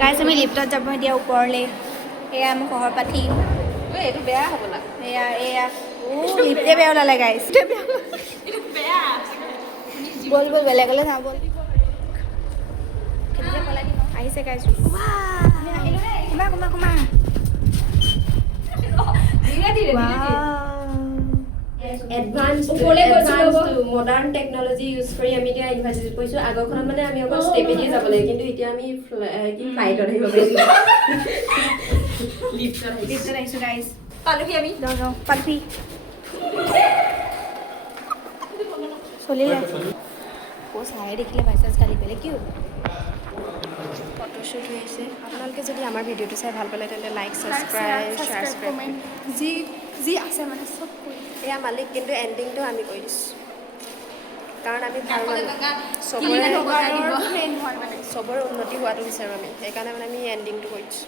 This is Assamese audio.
গাইছ আমি লিফ্টত যাব এতিয়া ওপৰলৈ এয়া মোৰ সহপাঠী এইটো বেয়া হ'বলা এয়া লিফ্টে বেয়া ওলালে গাইছ বল বল বেলেগলৈ যাওঁ বল আহিছে গাইছ কুমা এডভান্স মডাৰ্ণ টেকনলজি ইউজ কৰি আমি এতিয়া ইউনিভাৰ্চিটিত পঢ়িছোঁ আগৰখনত মানে আমি অকল ষ্টেপেদি যাব লাগে কিন্তু এতিয়া আমি ফ্লাইটত আহিব পাৰিছোঁ লিফ্টত আহিছোঁ গাইছ পালোহি আমি যাওঁ পালফি চলিলে চাই দেখিলে বাইচান্স কালি পেলাই কি হ'ব ফটোশ্বুট হৈ আছে আপোনালোকে যদি আমাৰ ভিডিঅ'টো চাই ভাল পালে তেন্তে লাইক ছাবস্ক্ৰাইব যি আছে মানে চব কৰি এয়া মালিক কিন্তু এণ্ডিংটো আমি কৰি দিছোঁ কাৰণ আমি ভাল চবৰে উন্নতি হোৱাটো বিচাৰোঁ আমি সেইকাৰণে মানে আমি এণ্ডিংটো কৰি দিছোঁ